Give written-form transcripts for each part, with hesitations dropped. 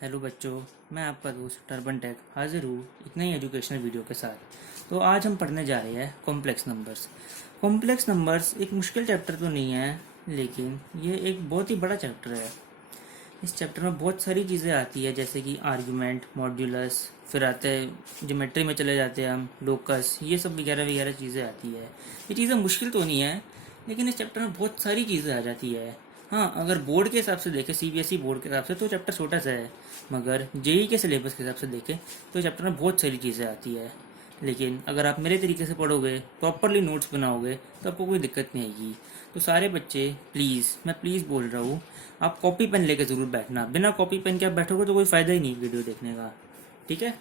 Hello बच्चों, मैं आपका दोस्त टर्बन टेक हाजिर हूँ एक नई एजुकेशनल वीडियो के साथ। तो आज हम पढ़ने जा रहे हैं कॉम्प्लेक्स नंबर्स। कॉम्प्लेक्स नंबर्स एक मुश्किल चैप्टर तो नहीं है, लेकिन ये एक बहुत ही बड़ा चैप्टर है। इस चैप्टर में बहुत सारी चीज़ें आती है, जैसे कि आर्ग्यूमेंट, मॉड्यूलस, फिर आते हैं ज्योमेट्री में चले जाते हैं हम, लोकस, ये सब वगैरह वगैरह चीज़ें आती है। ये चीज़ें मुश्किल तो नहीं है, लेकिन इस चैप्टर में बहुत सारी चीज़ें आ जाती है। हाँ, अगर बोर्ड के हिसाब से देखें, सीबीएसई बोर्ड के हिसाब से तो चैप्टर छोटा सा है, मगर जेई के सिलेबस के हिसाब से देखें तो चैप्टर में बहुत सारी चीज़ें आती है। लेकिन अगर आप मेरे तरीके से पढ़ोगे, प्रॉपरली नोट्स बनाओगे, तो आपको कोई दिक्कत नहीं आएगी। तो सारे बच्चे प्लीज़, मैं प्लीज़ बोल रहा हूँ, आप कॉपी पेन लेके ज़रूर बैठना। बिना कॉपी पेन के आप बैठोगे तो कोई फ़ायदा ही नहीं वीडियो देखने का। ठीक है,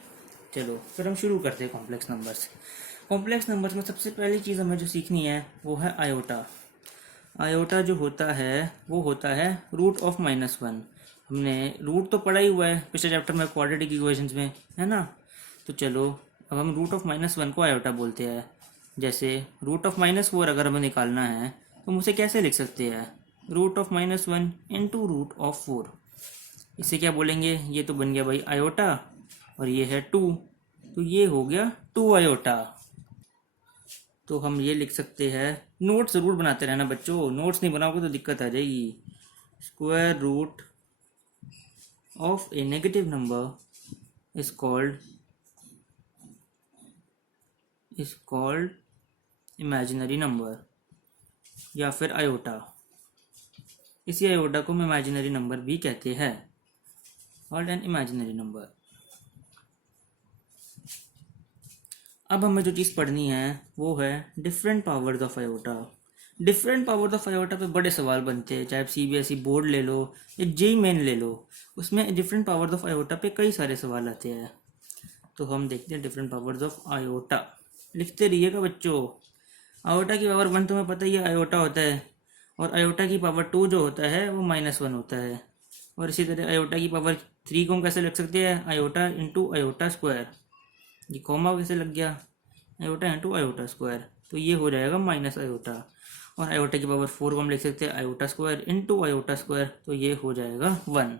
चलो फिर हम शुरू करते हैं कॉम्प्लेक्स नंबर्स। कॉम्प्लेक्स नंबर्स में सबसे पहली चीज़ हमें जो सीखनी है वो है आयोटा। आयोटा जो होता है वो होता है रूट ऑफ -1। हमने रूट तो पढ़ा ही हुआ है पिछले चैप्टर में, क्वाड्रेटिक इक्वेशंस में, है ना। तो चलो अब हम रूट ऑफ -1 को आयोटा बोलते हैं। जैसे रूट ऑफ -4 अगर हमें निकालना है तो हम उसे कैसे लिख सकते हैं? Root of -1 into root of 4। इसे क्या बोलेंगे? ये तो बन गया भाई आयोटा, और ये है 2, तो ये हो गया 2 आयोटा। तो हम ये लिख सकते हैं, नोट्स ज़रूर बनाते रहना बच्चों, नोट्स नहीं बनाओगे तो दिक्कत आ जाएगी। Square root of a negative number is called imaginary number, या फिर आयोटा। इसी आयोटा को हम इमेजिनरी नंबर भी कहते हैं, कॉल्ड एन इमेजिनरी नंबर। अब हमें जो चीज़ पढ़नी है वो है different powers of iota. Different powers of iota पे बड़े सवाल बनते हैं, चाहे आप सीबीएसई बोर्ड ले लो या जेई मेन ले लो, उसमें डिफरेंट पावर्स ऑफ आयोटा पे कई सारे सवाल आते हैं। तो हम देखते हैं डिफरेंट पावर्स ऑफ आयोटा। लिखते रहिएगा बच्चों। आयोटा की पावर 1 तुम्हें पता ही है आयोटा होता है, और आयोटा की पावर 2 जो होता है वो -1 होता है। और इसी तरह आयोटा की पावर 3 को हम कैसे लिख सकते हैं? Iota into iota square. ये कॉमा कैसे लग गया? आयोटा इंटू आयोटा स्क्वायर, तो ये हो जाएगा माइनस आयोटा। और आयोटा की पावर 4 को हम लिख सकते हैं iota square into iota square, तो ये हो जाएगा 1।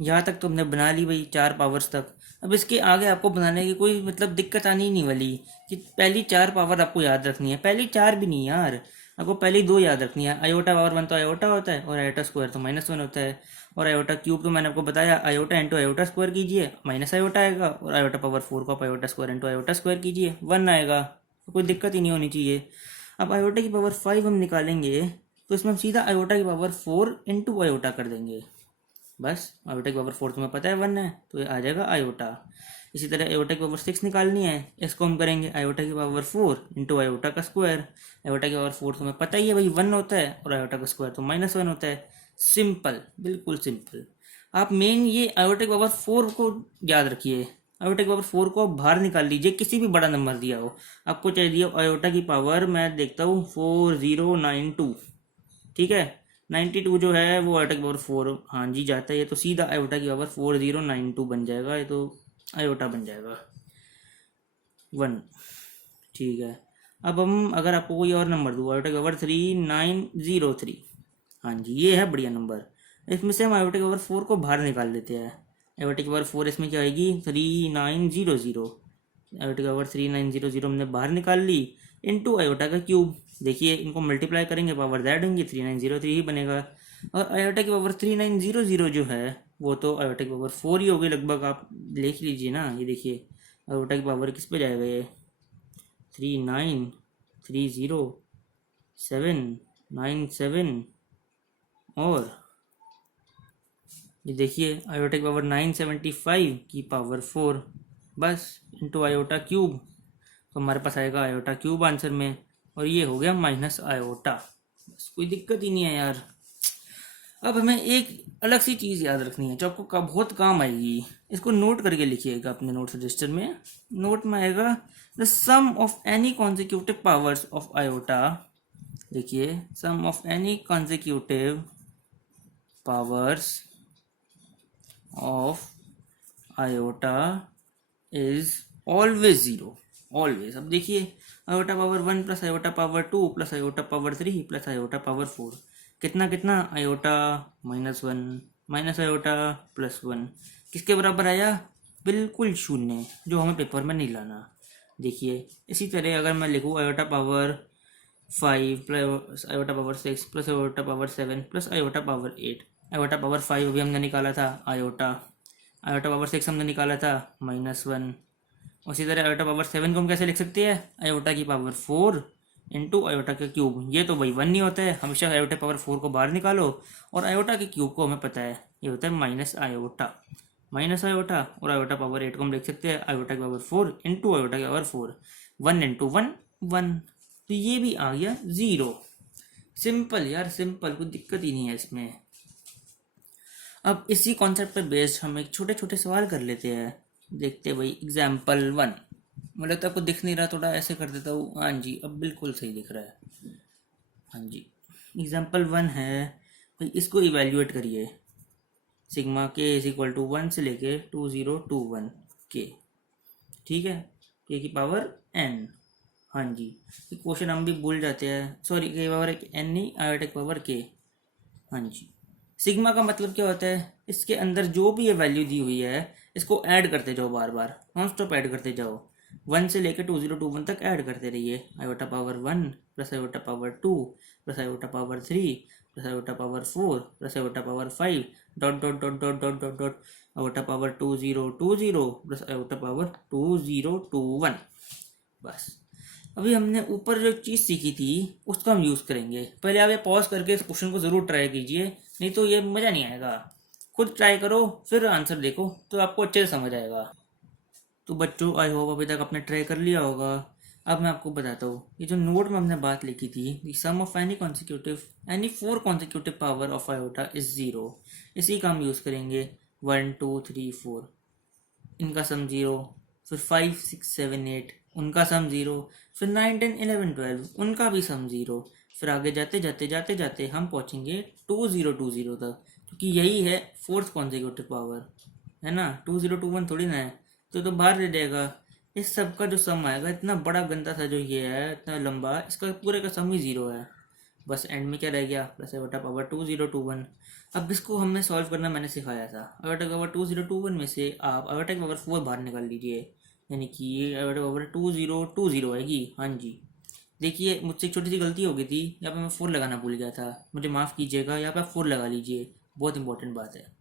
यहाँ तक तो हमने बना ली भाई 4 पावर्स तक। अब इसके आगे आपको बनाने की कोई मतलब दिक्कत आनी ही नहीं वाली कि पहली 4 पावर आपको याद रखनी है। पहली 4 भी नहीं यार, आपको पहली 2 याद रखनी है। आयोटा पावर 1 तो आयोटा होता है, और आयोटा स्क्वायर तो -1 होता है। और आयोटा क्यूब तो मैंने आपको बताया, आयोटा इंटू आयोटा स्क्वायर कीजिए, माइनस आयोटा आएगा। और आयोटा पावर 4 को आप iota square into iota square कीजिए, 1 आएगा। तो कोई दिक्कत ही नहीं होनी चाहिए। अब आयोटा की पावर 5 हम निकालेंगे, तो इसमें हम सीधा आयोटा की पावर 4 इंटू आयोटा कर देंगे। बस आयोटा की पावर 4 तुम्हें पता है 1 है, तो ये आ जाएगा आयोटा। इसी तरह आयोटा की पावर 6 निकालनी है, इसको हम करेंगे आयोटा की पावर 4 इंटू आयोटा का स्क्वायर। आयोटा की पावर 4 तुम्हें पता ही है भाई 1 होता है, और आयोटा का स्क्वायर तो -1 होता है। सिंपल, बिल्कुल सिंपल। आप मेन ये आयोटा की पावर 4 को याद रखिए। आयोटा की पावर 4 को आप बाहर निकाल लीजिए, किसी भी बड़ा नंबर दिया हो आपको चाहिए आयोटा की पावर, मैं देखता हूँ 4092, ठीक है। 92 जो है वो आयोटा की पावर 4, हाँ जी जाता है, ये तो सीधा आयोटा की पावर 4092 बन जाएगा, ये तो आयोटा बन जाएगा 1। ठीक है, अब हम अगर आपको कोई और नंबर दूँ, आयोटा की पावर 3903, हाँ जी ये है बढ़िया नंबर। इसमें से हम आयोटा की पावर 4 को बाहर निकाल लेते हैं। आयोटा की पावर 4 इसमें क्या आएगी? 3900। आयोटा की पावर 3900 हमने बाहर निकाल ली, इंटू आयोटा का क्यूब। देखिए इनको मल्टीप्लाई करेंगे, पावर दैट होंगी, 3903 ही बनेगा। और आयोटा की पावर 3900 जो है वो तो आयोटा की पावर 4 ही होगी लगभग, आप लिख लीजिए ना। ये देखिए आयोटा की पावर किस पे जाएगा? ये 3930797, और ये देखिए आयोटा की पावर 975 की पावर 4, बस इंटू आयोटा क्यूब, तो हमारे पास आएगा आयोटा क्यूब आंसर में, और ये हो गया माइनस आयोटा। बस कोई दिक्कत ही नहीं है यार। अब हमें एक अलग सी चीज़ याद रखनी है जो आपको बहुत काम आएगी। इसको नोट करके लिखिएगा अपने नोट रजिस्टर में। नोट में आएगा the sum of any consecutive powers of iota. देखिए sum of any consecutive powers of iota is always 0, always. अब देखिए iota power 1 plus iota power 2 plus iota power 3 plus iota power 4, कितना कितना? Iota -1 minus iota plus one किसके बराबर आया? बिल्कुल शून्य, जो हमें पेपर में नहीं लाना। देखिए इसी तरह अगर मैं लिखूँ iota power 5 plus iota power 6 plus iota power 7 plus iota power 8, iota power 5 अभी हमने निकाला था आयोटा, आयोटा पावर 6 हमने निकाला था -1। उसी तरह आयोटा पावर 7 को हम कैसे लिख सकते हैं? आयोटा की पावर 4 इंटू आयोटा का क्यूब। ये तो भाई 1 नहीं होता है, हमेशा आयोटा पावर 4 को बाहर निकालो, और आयोटा के क्यूब को हमें पता है ये होता है माइनस आयोटा। माइनस आयोटा और आयोटा पावर 8 को हम लिख सकते हैं आयोटा की पावर 4 इंटू आयोटा की पावर 4। 1 इंटू 1 1, तो ये भी आ गया 0। सिंपल यार, सिंपल, कोई दिक्कत ही नहीं है इसमें। अब इसी कॉन्सेप्ट पर बेस्ड हम एक छोटे छोटे सवाल कर लेते हैं। देखते हैं भाई एग्जाम्पल 1। मतलब तो आपको दिख नहीं रहा, थोड़ा ऐसे कर देता हूँ। हाँ जी, अब बिल्कुल सही दिख रहा है। हाँ जी, एग्जाम्पल 1 है भाई, इसको इवेल्युएट करिए। सिग्मा के इज इक्वल टू 1 से लेके 2021 के, ठीक है, के की पावर n। हाँ जी, क्वेश्चन हम भी भूल जाते हैं, सॉरी, के पावर n नहीं, आयोटा की पावर k। हाँ जी, सिग्मा का मतलब क्या होता है? इसके अंदर जो भी ये वैल्यू दी हुई है इसको ऐड करते जाओ, बार बार नॉन स्टॉप ऐड करते जाओ। 1 से लेकर 2021 तक ऐड करते रहिए। Iota power 1 plus iota power 2 plus iota power 3 plus iota power 4 plus iota power 5 dot dot dot dot dot dot dot iota power 2020 plus iota power 2021। बस, अभी हमने ऊपर जो चीज़ सीखी थी उसको हम यूज़ करेंगे। पहले आप ये पॉज करके इस क्वेश्चन को ज़रूर ट्राई कीजिए, नहीं तो ये मज़ा नहीं आएगा। खुद ट्राई करो फिर आंसर देखो तो आपको अच्छे से समझ आएगा। तो बच्चों, आई होप अभी तक आपने ट्राई कर लिया होगा। अब मैं आपको बताता हूँ, ये जो नोट में हमने बात लिखी थी, the sum of any 4 consecutive power of iota is 0, इसी का हम यूज़ करेंगे। 1 2 3 4 इनका सम 0, फिर 5 6 7 8 उनका सम 0, फिर 9 10 11 12 उनका भी सम 0। फिर आगे जाते जाते जाते जाते हम पहुंचेंगे 2020 तक, क्योंकि यही है फोर्थ कॉन्जिक्यूटिव पावर, है ना। 2021 थोड़ी ना है, तो बाहर रह जाएगा। इस सब का जो सम आएगा, इतना बड़ा गंदा सा जो ये है, इतना लंबा, इसका पूरे का सम ही 0 है। बस एंड में क्या रह गया? Plus iota power 2021। अब इसको हमने सॉल्व करना मैंने सिखाया था। आयोटा पावर 2021 में से आप आयोटा पावर 4 बाहर निकाल लीजिए, यानी कि ये आयोटा पावर 2020 आएगी। हाँ जी, देखिए मुझसे एक छोटी सी गलती हो गई थी, यहाँ पे मैं 4 लगाना भूल गया था, मुझे माफ़ कीजिएगा। यहाँ पे आप 4 लगा लीजिए, बहुत इंपॉर्टेंट बात है।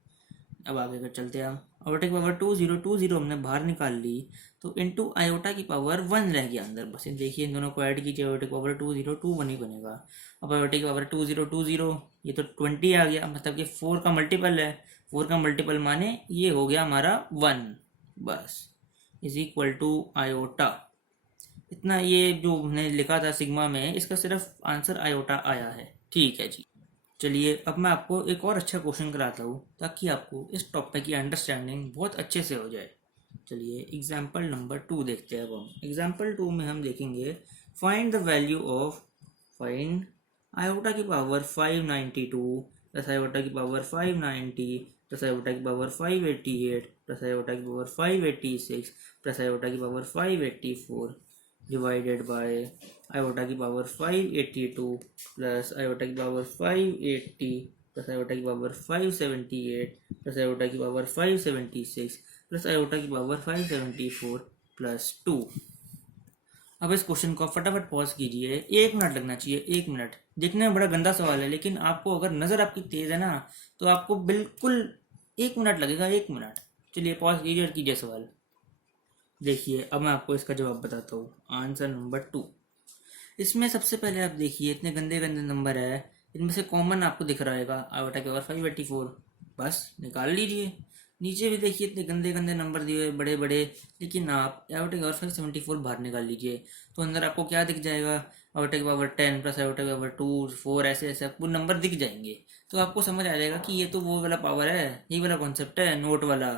अब आगे कर चलते हैं हम। आयोटा की पावर 2020 हमने बाहर निकाल ली, तो इंटू आयोटा की पावर 1 रह गया अंदर। बस देखिए इन दोनों को ऐड कीजिए, आयोटा की पावर 2021 ही बनेगा। अब आयोटा की पावर 2020, ये तो 20 आ गया, मतलब कि 4 का मल्टीपल है। 4 का मल्टीपल माने ये हो गया हमारा 1। बस इज इक्वल टू आयोटा, इतना। ये जो हमने लिखा था सिग्मा में, इसका सिर्फ आंसर आयोटा आया है। ठीक है जी, चलिए अब मैं आपको एक और अच्छा क्वेश्चन कराता हूँ, ताकि आपको इस टॉपिक की अंडरस्टैंडिंग बहुत अच्छे से हो जाए। चलिए एग्जाम्पल नंबर 2 देखते हैं। अब हम एग्जाम्पल 2 में हम देखेंगे, find the value of, find iota की पावर 592 प्लस आयोटा की पावर 590 प्लस आयोटा की पावर 588 प्लस आयोटा की पावर 586 प्लस आयोटा की पावर 584 डिवाइडेड बाय आयोटा की पावर 582 प्लस आयोटा की पावर 580 प्लस आयोटा की पावर 578 प्लस आयोटा की power 576 plus iota की पावर 574 प्लस 2। अब इस क्वेश्चन को फटाफट पॉज कीजिए, 1 मिनट लगना चाहिए, 1 मिनट। देखने में बड़ा गंदा सवाल है, लेकिन आपको अगर नज़र आपकी तेज़ है ना, तो आपको बिल्कुल 1 मिनट लगेगा, 1 मिनट। चलिए पॉज कीजिए और कीजिए सवाल। देखिए अब मैं आपको इसका जवाब बताता हूँ। आंसर नंबर 2, इसमें सबसे पहले आप देखिए इतने गंदे गंदे नंबर है, इनमें से कॉमन आपको दिख रहा है आयोटा की पावर 584, बस निकाल लीजिए। नीचे भी देखिए इतने गंदे गंदे नंबर दिए हुए बड़े बड़े, लेकिन आप आयोटा की पावर 574 बाहर निकाल लीजिए, तो अंदर आपको क्या दिख जाएगा? आयोटा की पावर 10 प्लस आयोटा की पावर 2 4, ऐसे ऐसे आपको नंबर दिख जाएंगे। तो आपको समझ आ जाएगा कि ये तो वो वाला पावर है, ये वाला कॉन्सेप्ट है नोट वाला।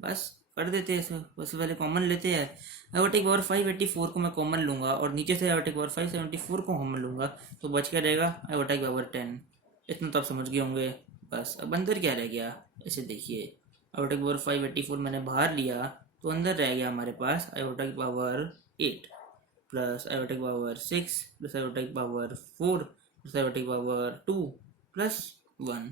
बस कर देते हैं इसमें, बस पहले कॉमन लेते हैं। आयोटा की पावर 584 को मैं कॉमन लूंगा और नीचे से आयोटा की पावर 574 को कॉमन लूंगा, तो बच क्या रहेगा? आयोटा की पावर 10। इतना तो आप समझ गए होंगे। बस अब अंदर क्या रह गया, इसे देखिए। आयोटा की पावर 584 मैंने बाहर लिया, तो अंदर रह गया हमारे पास आयोटा की पावर 8 प्लस आयोटा की पावर 6 प्लस आयोटा की पावर 4 प्लस आयोटा की पावर 2 प्लस 1।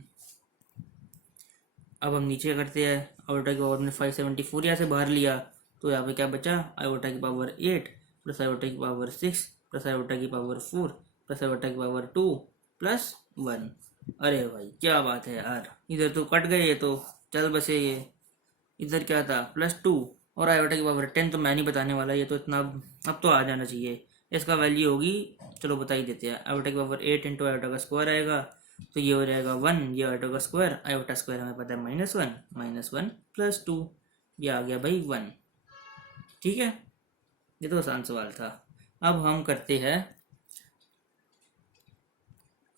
अब हम नीचे करते हैं, आयोटा की पावर में 574 यहाँ से बाहर लिया, तो यहाँ पे क्या बचा, आयोटा की पावर 8 प्लस आयोटा की पावर 6 प्लस आयोटा की पावर 4 प्लस आयोटा की पावर 2 प्लस 1। अरे भाई क्या बात है यार, इधर तो कट गए ये तो, चल बसे ये। इधर क्या था, +2 और आयोटा की पावर 10 तो मैं नहीं बताने वाला, ये तो इतना अब तो आ जाना चाहिए। इसका वैल्यू होगी, चलो बता ही देते हैं, आयोटा की पावर 8 इंटू आयोटा का स्क्वायर आएगा, तो ये हो जाएगा 1, ये आयोटा का स्क्वायर, आयोटा स्क्वायर हमें पता है -1 +2, ये आ गया भाई 1। ठीक है, ये तो आसान सवाल था। अब हम करते हैं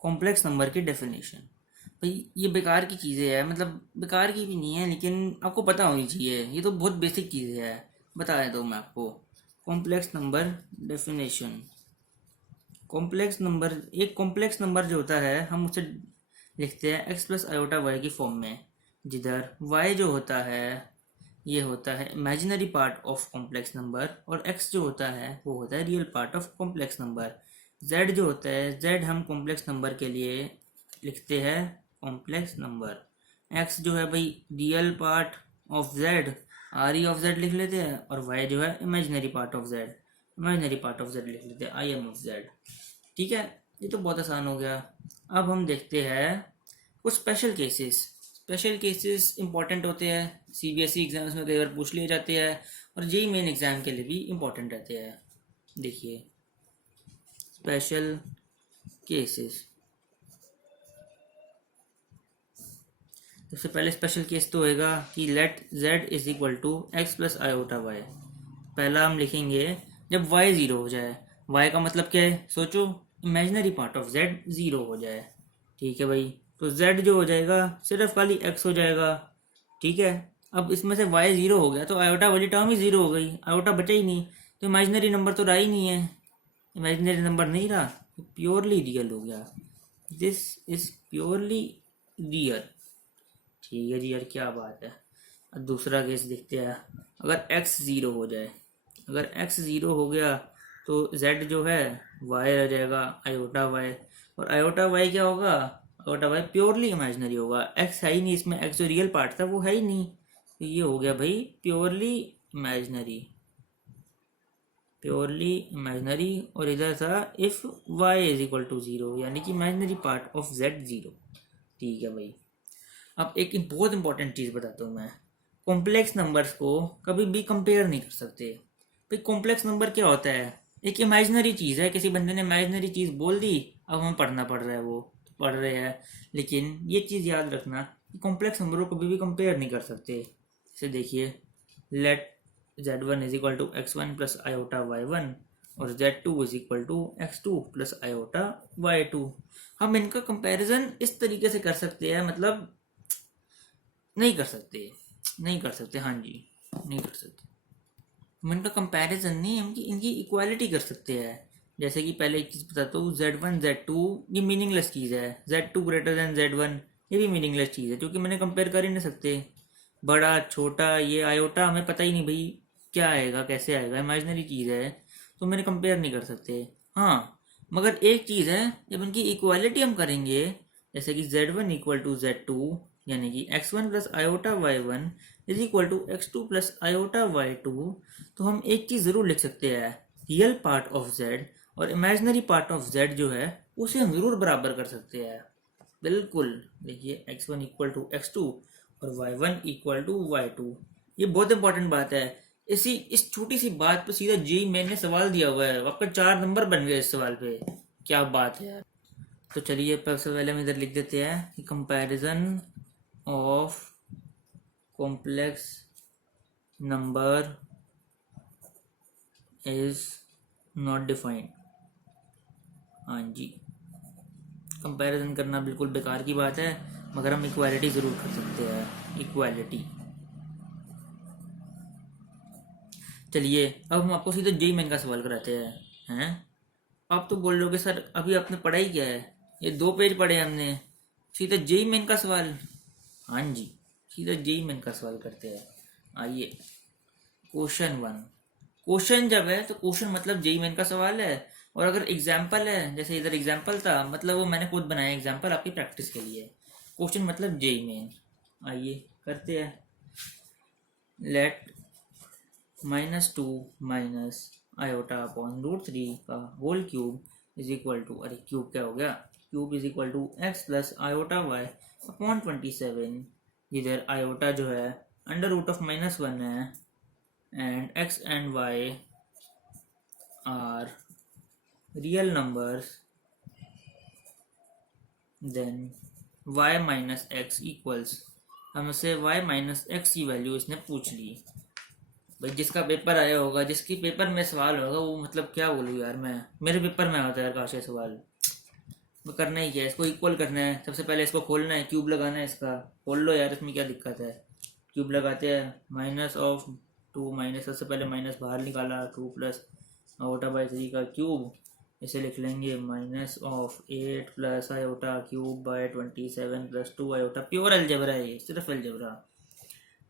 कॉम्प्लेक्स नंबर की डेफिनेशन। भाई ये बेकार की चीज़ें हैं, मतलब बेकार की भी नहीं है लेकिन आपको पता होनी चाहिए, ये तो बहुत बेसिक चीज़ें हैं, बता देता हूँ मैं आपको। Complex number definition. Complex number, एक कॉम्प्लेक्स नंबर जो होता है हम उसे लिखते हैं x प्लस आयोटा वाई की फॉर्म में, जिधर y जो होता है ये होता है imaginary part of complex number और x जो होता है वो होता है real part of complex number. z जो होता है, z हम कॉम्प्लेक्स नंबर के लिए लिखते हैं कॉम्प्लेक्स नंबर। x जो है भाई real part of z, R E of z लिख लेते हैं, और y जो है imaginary part of z, imaginary part of z लिख लेते हैं, आई एम ऑफ z। ठीक है, ये तो बहुत आसान हो गया। अब हम देखते हैं कुछ special cases. Special cases important होते हैं, सीबीएसई एग्जाम्स में कई बार पूछ लिए जाते हैं और जेई मेन एग्जाम के लिए भी इंपॉर्टेंट रहते हैं। देखिए स्पेशल केसेस, सबसे पहले स्पेशल केस तो होएगा कि let z is equal to X plus iota Y. पहला हम लिखेंगे जब y 0 हो जाए, y का मतलब क्या है, सोचो इमेजिनरी पार्ट ऑफ z 0 हो जाए। ठीक है भाई, तो z जो हो जाएगा सिर्फ खाली x हो जाएगा। ठीक है, अब इसमें से y 0 हो गया तो आयोटा वाली टर्म ही 0 हो गई, आयोटा बचा ही नहीं, तो इमेजिनरी नंबर तो रहा ही नहीं है, इमेजिनरी नंबर नहीं रहा, प्योरली रियल हो गया, दिस इज प्योरली रियल। ठीक है जी यार, क्या बात है। अब दूसरा केस देखते हैं, अगर x 0 हो जाए, अगर x 0 हो गया तो z जो है y रह जाएगा, आयोटा y, और आयोटा y क्या होगा, आयोटा y प्योरली इमेजिनरी होगा, x है ही नहीं इसमें, x जो रियल पार्ट था वो है ही नहीं, तो ये हो गया भाई प्योरली इमेजिनरी, प्योरली इमेजिनरी। और इधर था if y is equal to 0, यानी कि इमेजिनरी पार्ट ऑफ z 0। ठीक है भाई, अब एक बहुत इंपॉर्टेंट चीज़ बताता हूँ मैं, कॉम्प्लेक्स नंबर्स को कभी भी कंपेयर नहीं कर सकते। भाई कॉम्प्लेक्स नंबर क्या होता है, एक इमेजिनरी चीज़ है, किसी बंदे ने इमेजिनरी चीज़ बोल दी, अब हमें पढ़ना पड़ रहा है, वो पढ़ रहे हैं, लेकिन ये चीज़ याद रखना कि कॉम्प्लेक्स नंबरों को कभी भी कंपेयर नहीं कर सकते। जैसे देखिए, let z1 is equal to x1 plus iota y1 और z2 is equal to x2 plus iota y2। हम इनका कंपैरिजन इस तरीके से कर सकते हैं, मतलब नहीं कर सकते, नहीं कर सकते, हाँ जी नहीं कर सकते। हम इनका कंपैरिजन नहीं, हम इनकी इक्वालिटी कर सकते हैं। जैसे कि पहले एक चीज़ बताता हूँ, z1 z2 ये मीनिंगलेस चीज़ है, z2 ग्रेटर देन z1 ये भी मीनिंगलेस चीज़ है, क्योंकि मैंने कंपेयर कर ही नहीं सकते। बड़ा छोटा ये आयोटा हमें पता ही नहीं भाई क्या आएगा कैसे आएगा, इमेजिनरी चीज़ है, तो मैंने कंपेयर नहीं कर सकते। हाँ, मगर एक चीज़ है, जब इनकी इक्वालिटी हम करेंगे, जैसे कि z1 इक्वल टू z2, यानी कि x1 plus iota y1 is equal to x2 plus iota y2, तो हम एक चीज़ ज़रूर लिख सकते हैं, रियल पार्ट ऑफ z और इमेजिनरी पार्ट ऑफ z जो है उसे हम ज़रूर बराबर कर सकते हैं। बिल्कुल, देखिए x1 इक्वल टू x2 और y1 इक्वल टू y2, ये बहुत इंपॉर्टेंट बात है। इस छोटी सी बात पर सीधा जेई मेन ने सवाल दिया हुआ है, आपका 4 नंबर बन गए इस सवाल पे, क्या बात है यार। तो चलिए सबसे पहले हम इधर लिख देते हैं कि comparison of complex number is not defined. हाँ जी, कंपैरिजन करना बिल्कुल बेकार की बात है, मगर हम इक्वालिटी ज़रूर कर सकते हैं, इक्वालिटी। चलिए अब हम आपको सीधे जेई मेन का सवाल कराते हैं। आप तो बोल रहे हो सर अभी आपने पढ़ा ही क्या है, ये 2 पेज पढ़े हमने, सीधा जेई मेन का सवाल। हाँ जी, सीधा जेई मेन का सवाल करते हैं। आइए क्वेश्चन 1। क्वेश्चन जब है तो क्वेश्चन मतलब जेई मेन का सवाल है, और अगर एग्जाम्पल है, जैसे इधर एग्जाम्पल था, मतलब वो मैंने खुद बनाया एग्जाम्पल आपकी प्रैक्टिस के लिए। क्वेश्चन मतलब जेई मेन। आइए करते हैं। लेट -2 माइनस आयोटा अपॉन √3 का whole cube is equal to, अरे क्यूब क्या हो गया, cube is equal to x plus iota y upon 27, जिधर आयोटा जो है √(-1) है and x and y are real numbers, then y minus X equals, हमसे y माइनस एक्स की वैल्यू इसने पूछ ली। भाई जिसका पेपर आया होगा, जिसकी पेपर में सवाल होगा, वो मतलब क्या बोलूँ यार, मैं मेरे पेपर में आता है यार काश सवाल। वो करना ही क्या है, इसको इक्वल करना है। सबसे पहले इसको खोलना है, क्यूब लगाना है, इसका खोल लो यार, इसमें क्या दिक्कत है। क्यूब लगाते हैं, -(2) माइनस, सबसे पहले माइनस बाहर निकाला, 2 प्लस आयोटा बाई 3 का क्यूब, इसे लिख लेंगे -8 plus iota cube by 27 plus 2 iota. Pure algebra है ये, सिर्फ अलजेब्रा,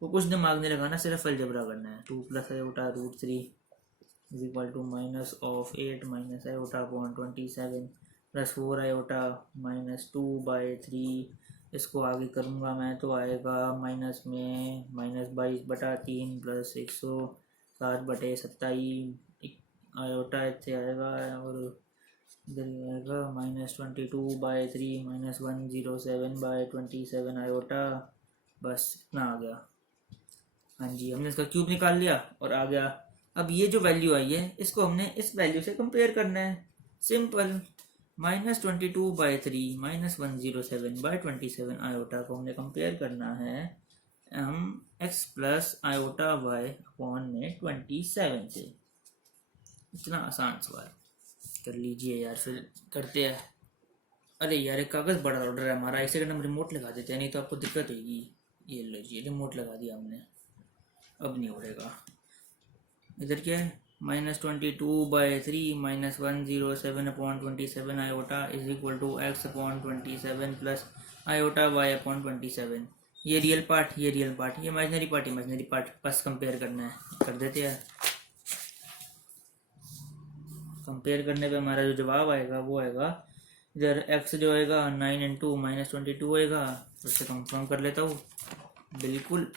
वो कुछ दिमाग नहीं लगाना, सिर्फ अलजेब्रा करना है। 2 plus iota √3 is equal to -8 minus iota upon 27 plus 4 iota -2 by 3। इसको आगे करूँगा मैं तो आएगा माइनस में -22/3 प्लस 107/27 आयोटा इतने आएगा, और इधर ही आएगा -22/3 -107/27 आयोटा। बस इतना आ गया। हाँ जी, हमने इसका क्यूब निकाल लिया और आ गया। अब ये जो वैल्यू आई है, इसको हमने इस वैल्यू से कंपेयर करना है, सिंपल। -22/3 -107/27 आयोटा को हमने कंपेयर करना है हम x plus iota y upon में 27 से। इतना आसान सवाल कर लीजिए यार, फिर करते हैं। अरे यार एक कागज़ बड़ा ऑर्डर है हमारा, एक सेकंड हम रिमोट लगा देते हैं, नहीं तो आपको दिक्कत होगी। ये लो जी, रिमोट लगा दिया हमने, अब नहीं उड़ेगा। इधर क्या है, -22/3 -107/27 iota is equal to x upon 27 plus iota y upon 27। ये रियल पार्ट, ये रियल पार्ट, ये इमेजिनरी पार्ट, बस कंपेयर करना है, कर देते हैं। कंपेयर करने पे हमारा जो जवाब आएगा वो आएगा, इधर x जो आएगा 9 इंटू -22 आएगा, उससे कंफर्म कर लेता हूँ बिल्कुल,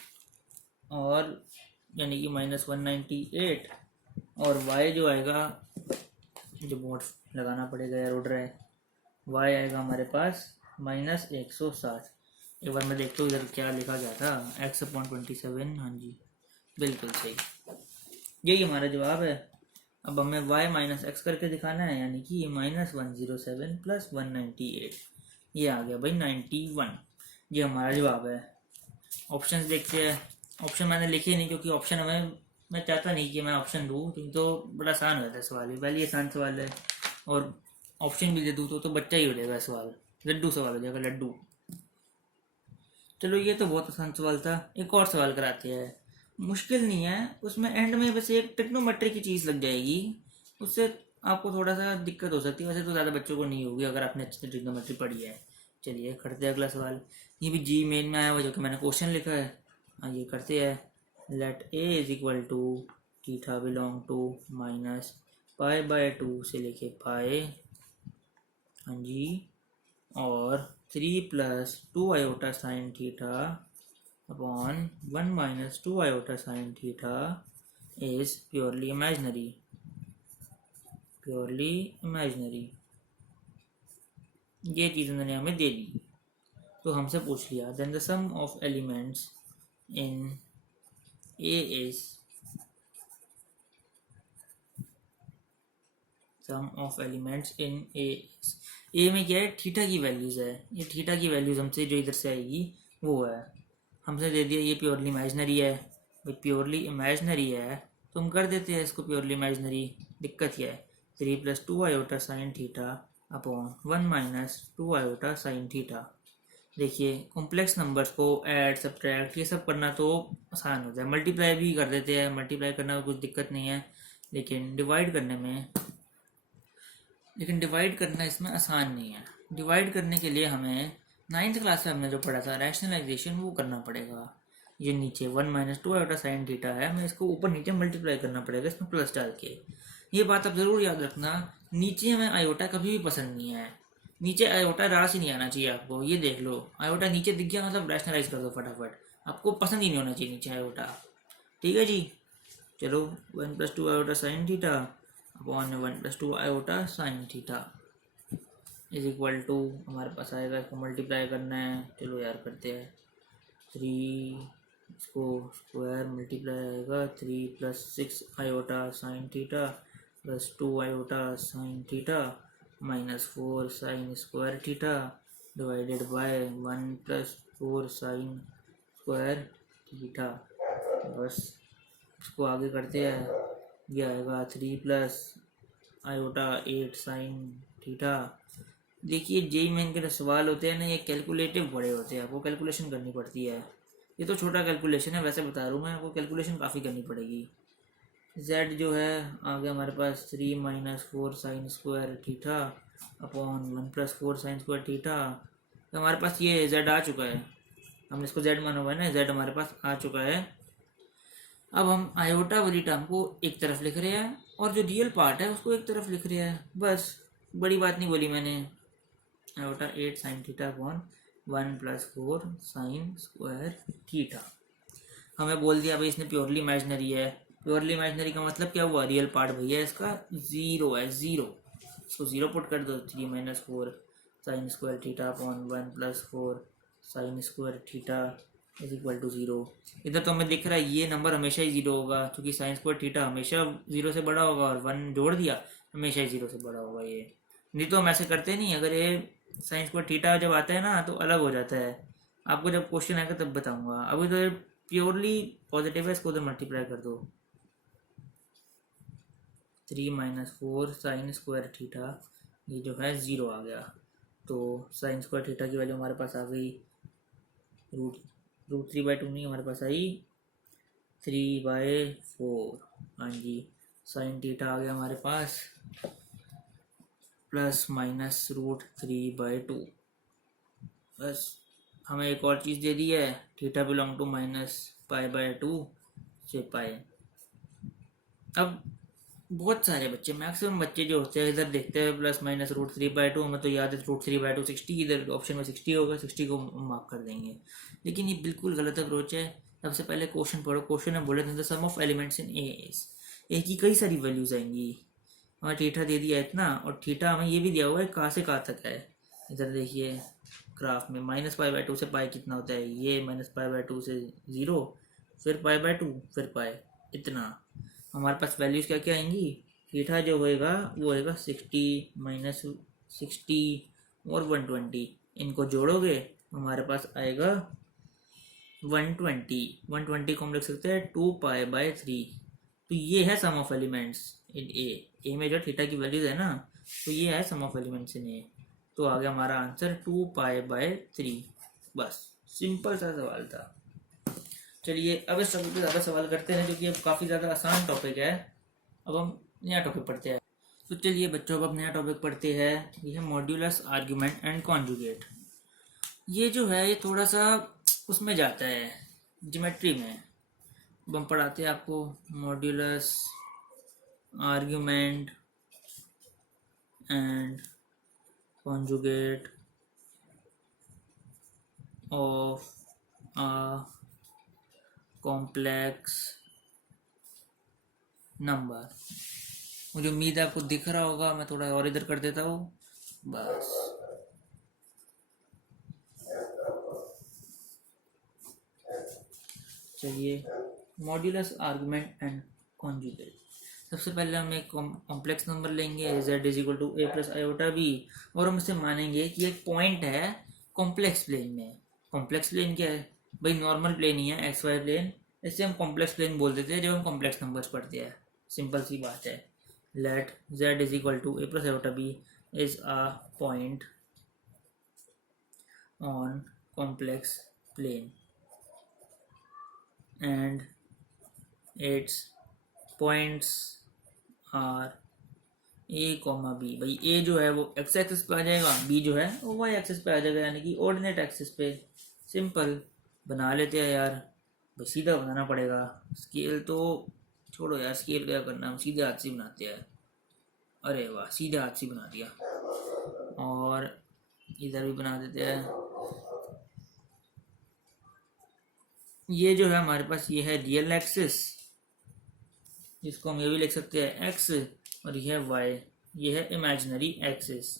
और यानी कि -198, और y जो आएगा, जो बोर्ड लगाना पड़ेगा यार, उड़ रहा है, y आएगा हमारे पास -160। एक बार मैं देखता हूँ इधर क्या लिखा गया था, x अपॉन 27, हाँ जी बिल्कुल सही, यही हमारा जवाब है। अब हमें y माइनस एक्स करके दिखाना है, यानी कि -107 प्लस 198, ये आ गया भाई 91, ये हमारा जवाब है। ऑप्शंस देखते हैं। ऑप्शन मैंने लिखे नहीं, क्योंकि ऑप्शन हमें, मैं चाहता नहीं कि मैं ऑप्शन दूँ, क्योंकि तो बड़ा आसान हो जाता है सवाल, पहले आसान सवाल है, और ऑप्शन भी दे दूँ तो बच्चा ही हो जाएगा सवाल, लड्डू सवाल हो जाएगा, लड्डू। चलो ये तो बहुत आसान सवाल था, एक और सवाल कराते हैं, मुश्किल नहीं है, उसमें एंड में बस एक ट्रिग्नोमेट्री की चीज़ लग जाएगी, उससे आपको थोड़ा सा दिक्कत हो सकती है, वैसे तो ज़्यादा बच्चों को नहीं होगी अगर आपने अच्छे से ट्रिग्नोमेट्री पढ़ी है। चलिए करते हैं अगला सवाल, ये भी जी मेन में आया हुआ, जो कि मैंने क्वेश्चन लिखा है। हाँ ये करते हैं, let a is equal to theta belong to -π/2 से लेके पाए, हाँ जी, और 3 plus 2 iota sine theta upon 1 minus 2 iota sine theta is purely imaginary, ये चीज़ उन्होंने हमें दे दी, तो हमसे पूछ लिया, then the sum of elements in A is, sum of elements in A में क्या है, थीटा की वैल्यूज़ है, ये थीटा की वैल्यूज़ हमसे जो इधर से आएगी वो है, हमसे दे दिया ये प्योरली इमेजिनरी है, भाई प्योरली इमेजिनरी है तो हम कर देते हैं इसको प्योरली इमेजिनरी। दिक्कत क्या है, 3 plus 2 iota sine theta upon 1 minus 2 iota sine theta. देखिए कॉम्प्लेक्स नंबर्स को ऐड सब्ट्रैक्ट ये सब करना तो आसान होता है, मल्टीप्लाई भी कर देते हैं, मल्टीप्लाई करना में कुछ दिक्कत नहीं है, लेकिन डिवाइड करना इसमें आसान नहीं है। डिवाइड करने के लिए हमें 9th क्लास में हमने जो पढ़ा था रैशनलाइजेशन, वो करना पड़ेगा। ये नीचे 1 माइनस 2 आयोटा साइन थीटा है, हमें इसको ऊपर नीचे मल्टीप्लाई करना पड़ेगा इसमें प्लस डाल के। ये बात आप ज़रूर याद रखना, नीचे हमें आयोटा कभी भी पसंद नहीं है, नीचे आयोटा रास ही नहीं आना चाहिए आपको। ये देख लो आयोटा नीचे दिख गया मतलब रैशनलाइज कर दो फटाफट, आपको पसंद ही नहीं होना चाहिए नीचे आयोटा। ठीक है जी। चलो 1 + 2 iota sine theta upon 1 + 2 iota sine theta is equal to, हमारे पास आएगा, इसको मल्टीप्लाई करना है, चलो यार करते हैं। 3 इसको स्क्वायर मल्टीप्लाई आएगा, 3 + 6 iota sine theta +2 iota sine theta -4 sine square theta divided by 1 + 4 sine square theta. बस इसको आगे करते हैं, ये आएगा 3 + आयोटा 8 साइन थीटा। देखिए जेई मेन के जो सवाल होते हैं ना, ये कैलकुलेटिव बड़े होते हैं, आपको कैलकुलेशन करनी पड़ती है। ये तो छोटा कैलकुलेशन है, वैसे बता रहा हूँ मैं, आपको कैलकुलेशन काफ़ी करनी पड़ेगी। z जो है आ गया हमारे पास 3 - 4 sine square theta upon 1 + 4 sine square theta. तो हमारे पास ये z आ चुका है, हमने इसको z माना हुआ है ना, z हमारे पास आ चुका है। अब हम आयोटा वाली टर्म को एक तरफ लिख रहे हैं और जो रियल पार्ट है उसको एक तरफ लिख रहे हैं, बस बड़ी बात नहीं बोली मैंने। Iota 8 sign theta upon 1 + 4 sine square theta. हमें बोल दिया भाई इसने प्योरली इमेजिनरी है। प्योरली इमेजिनरी का मतलब क्या हुआ, रियल पार्ट भैया इसका ज़ीरो है, ज़ीरो। इसको ज़ीरो पुट कर दो, 3 - 4 sine square theta upon 1 + 4 sine square theta is equal to zero. इधर तो हमें दिख रहा है ये नंबर हमेशा ही ज़ीरो होगा, क्योंकि साइन स्क्वायर थीटा हमेशा ज़ीरो से बड़ा होगा, और 1 जोड़ दिया हमेशा ही ज़ीरो से बड़ा होगा। ये नहीं तो हम ऐसे करते नहीं, अगर ये साइन स्क्वायर थीटा जब आता है ना तो अलग हो जाता है। आपको जब क्वेश्चन आएगा तब बताऊंगा, अभी तो प्योरली पॉजिटिव है, इसको उधर मल्टीप्लाई कर दो। 3 - 4 साइन स्क्वायर थीटा, ये जो है ज़ीरो आ गया, तो साइन स्क्वायर थीटा की वैल्यू हमारे पास आ गई रूट 3/2 नहीं, हमारे पास आई 3/4। हाँ जी, साइन थीटा आ गया हमारे पास ±√3/2। बस हमें एक और चीज़ दे दी है, थीटा बिलोंग टू -π/2 से पाए। अब बहुत सारे बच्चे, मैक्सिमम बच्चे जो होते हैं इधर देखते हैं ±√3/2, हमें तो याद है √3/2 60, इधर ऑप्शन में 60 होगा, 60 को मार्क कर देंगे। लेकिन ये बिल्कुल गलत अप्रोच है। सबसे पहले क्वेश्चन पढ़ो, क्वेश्चन में बोले थे the sum of elements in A की कई सारी वैल्यूज आएंगी। हमें थीटा दे दिया इतना, और थीटा हमें ये भी दिया हुआ है कहाँ से कहाँ तक है। इधर देखिए ग्राफ में -π/2 से पाई कितना होता है, ये -π/2 से 0, फिर π/2, फिर पाई, इतना। हमारे पास वैल्यूज़ क्या क्या आएंगी, थीटा जो होएगा वो होएगा 60 -60 और 120, इनको जोड़ोगे हमारे पास आएगा 120। 120 को हम लिख सकते हैं 2π/3। तो ये है सम ऑफ एलिमेंट्स इन ए में जो थीटा की वैल्यूज है ना, तो ये है सम ऑफ एलिमेंट्स इन ए। तो आ गया हमारा आंसर 2π/3। बस सिंपल सा सवाल था। चलिए अब इस टॉपिक पे ज़्यादा सवाल करते हैं, क्योंकि अब काफ़ी ज़्यादा आसान टॉपिक है। अब हम नया टॉपिक पढ़ते हैं। तो चलिए बच्चों, अब नया टॉपिक पढ़ते हैं, ये है मॉड्यूलस आर्ग्यूमेंट एंड कॉन्जुगेट। ये जो है ये थोड़ा सा उसमें जाता है, ज्योमेट्री में। अब हम पढ़ाते हैं आपको modulus argument and conjugate of a complex number. मुझे उम्मीद है आपको दिख रहा होगा, मैं थोड़ा और इधर कर देता हूँ बस। चलिए, मॉड्यूलस आर्गुमेंट एंड कॉन्जुगेट। सबसे पहले हम एक कॉम्प्लेक्स नंबर लेंगे z = a + i/b, और हम इसे मानेंगे कि एक पॉइंट है कॉम्प्लेक्स प्लेन में। कॉम्प्लेक्स प्लेन क्या है भाई, नॉर्मल प्लेन ही है, XY प्लेन। इससे हम कॉम्प्लेक्स प्लेन बोल देते हैं जब हम कॉम्प्लेक्स नंबर्स पढ़ते हैं। सिंपल सी बात है। Let z = a + i/b is a point on complex plane and its points are a, b। भाई a जो है वो x एक्सिस पे आ जाएगा, b जो है वो y एक्सिस पे आ जाएगा, यानी कि ऑर्डिनेट एक्सिस पे। सिंपल बना लेते हैं यार, बस सीधा बनाना पड़ेगा। स्केल तो छोड़ो यार, स्केल क्या करना, हम सीधे हाथ से बनाते हैं। अरे वाह, सीधे हाथ से बना दिया। और इधर भी बना देते हैं। ये जो है हमारे पास ये है रियल एक्सिस, जिसको हम ये भी लिख सकते हैं एक्स, और ये है वाई, ये है इमेजिनरी एक्सिस,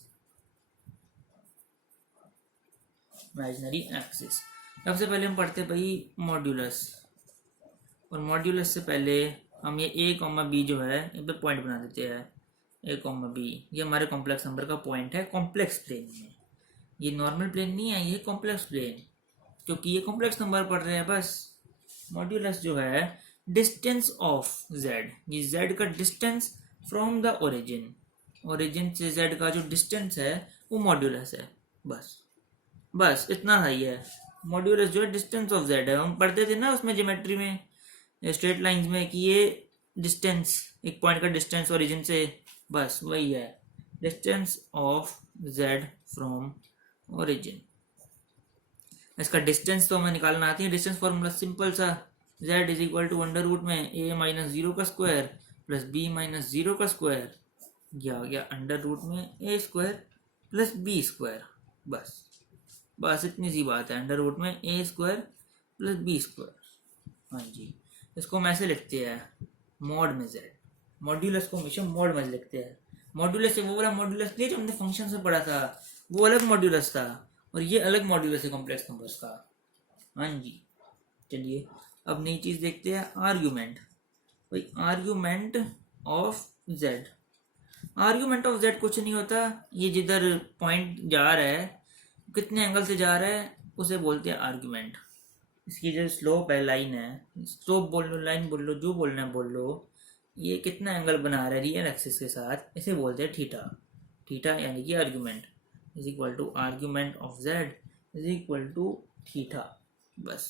इमेजिनरी एक्सिस। सबसे पहले हम पढ़ते हैं भाई मॉड्यूलस, और मॉड्यूलस से पहले हम ये ए कॉमा बी जो है इन पे पॉइंट बना देते हैं। ए कॉमा बी ये हमारे कॉम्प्लेक्स नंबर का पॉइंट है कॉम्प्लेक्स प्लेन में। ये नॉर्मल प्लेन नहीं है, ये कॉम्प्लेक्स प्लेन, क्योंकि ये कॉम्प्लेक्स नंबर पढ़ रहे हैं बस। मॉड्यूलस जो है डिस्टेंस ऑफ जेड, ये जेड का distance from the origin, origin से जेड का जो डिस्टेंस है वो मॉड्यूलस है। बस इतना सही है। मॉड्यूलस जो है डिस्टेंस ऑफ जेड है। हम पढ़ते थे ना उसमें ज्योमेट्री में स्ट्रेट लाइंस में कि ये डिस्टेंस, एक पॉइंट का डिस्टेंस ओरिजिन से, बस वही है distance of Z from origin. इसका डिस्टेंस तो हमें निकालना आती है। डिस्टेंस फॉर्मूला सिंपल सा, z is equal to under root में a माइनस जीरो का square plus b minus zero का स्क्वायर, यह आ गया अंडर रूट में a square plus b square. बस इतनी सी बात है, अंडर रूट में a square plus b square. हाँ जी, इसको हम ऐसे लिखते हैं मॉड में z, मॉड्यूलस को हमेशा मॉड में लिखते हैं। मॉड्यूलस से वो वाला मॉड्यूलस नहीं जो हमने फंक्शन से पढ़ा था, वो अलग मॉड्यूलस था, और ये अलग मॉड्यूलस है कॉम्प्लेक्स नंबर्स का। हाँ जी, चलिए अब नई चीज देखते हैं, आर्ग्यूमेंट। भाई argument of Z, argument of Z कुछ नहीं होता, ये जिधर पॉइंट जा रहा है, कितने एंगल से जा रहा है, उसे बोलते हैं आर्ग्यूमेंट। इसकी जो स्लोप है, लाइन है, स्लोप बोल लो, लाइन बोल लो, जो बोलना है बोल लो, ये कितना एंगल बना रहा है रियल एक्सिस के साथ, इसे बोलते हैं थीटा। थीटा यानी कि argument is equal to argument of Z is equal to theta. बस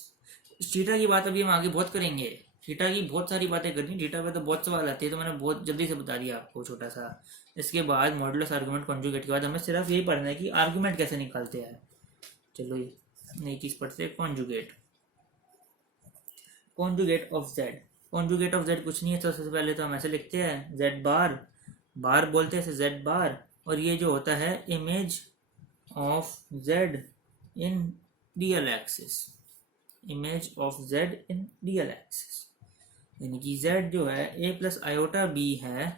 थीटा की बात अभी हम आगे बहुत करेंगे, थीटा की बहुत सारी बातें करनी, थीटा पे तो बहुत सवाल आते हैं, तो मैंने बहुत जल्दी से बता दिया आपको छोटा सा। इसके बाद मॉडुलस आर्गुमेंट कॉन्जुगेट के बाद हमें सिर्फ यही पढ़ना है कि आर्गुमेंट कैसे निकालते हैं। चलो ये नई चीज पढ़ते हैं, conjugate. Conjugate of Z, conjugate of Z कुछ नहीं है, तो सबसे पहले तो हम ऐसे लिखते हैं जेड बार, बार बोलते हैं जेड बार, और ये जो होता है image of Z in real axis, image of Z in real axis, यानी कि जेड जो है ए प्लस आयोटा बी है,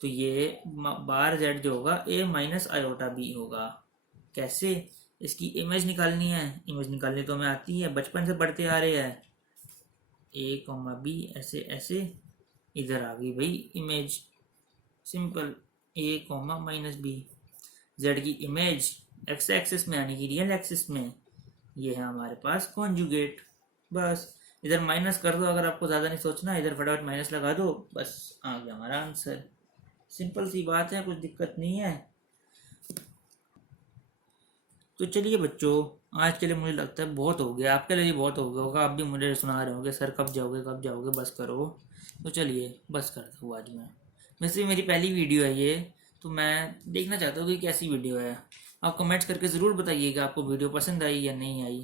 तो ये बार जेड जो होगा ए माइनस आयोटा बी होगा। कैसे, इसकी इमेज निकालनी है, इमेज निकालनी तो हमें आती है, बचपन से पढ़ते आ रहे हैं, ए कॉमा बी ऐसे ऐसे, इधर आ गई भाई इमेज, सिंपल ए कॉमा माइनस बी। जेड की इमेज एक्स एक्सिस में यानी कि रियल एक्सिस में, ये है हमारे पास कॉन्जुगेट। बस इधर माइनस कर दो, अगर आपको ज़्यादा नहीं सोचना, इधर फटाफट माइनस लगा दो, बस आ गया हमारा आंसर। सिंपल सी बात है, कुछ दिक्कत नहीं है। तो चलिए बच्चों, आज के लिए मुझे लगता है बहुत हो गया, आपके लिए भी बहुत हो गया होगा, आप भी मुझे सुना रहे होंगे सर कब जाओगे, बस करो। तो चलिए बस करता हूँ आज मैं। वैसे मेरी पहली वीडियो है ये, तो मैं देखना चाहता हूँ कि कैसी वीडियो है। आप कमेंट्स करके ज़रूर बताइएगा आपको वीडियो पसंद आई या नहीं आई।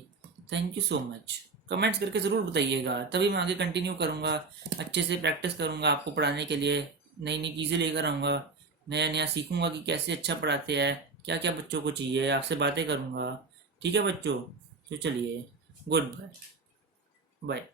Thank you so much, comments करके ज़रूर बताइएगा, तभी मैं आगे कंटिन्यू करूँगा, अच्छे से प्रैक्टिस करूँगा, आपको पढ़ाने के लिए नई नई चीज़ें लेकर आऊँगा, नया नया सीखूँगा कि कैसे अच्छा पढ़ाते हैं, क्या क्या बच्चों को चाहिए, आपसे बातें करूँगा। ठीक है बच्चों, तो चलिए गुड बाय, बाय।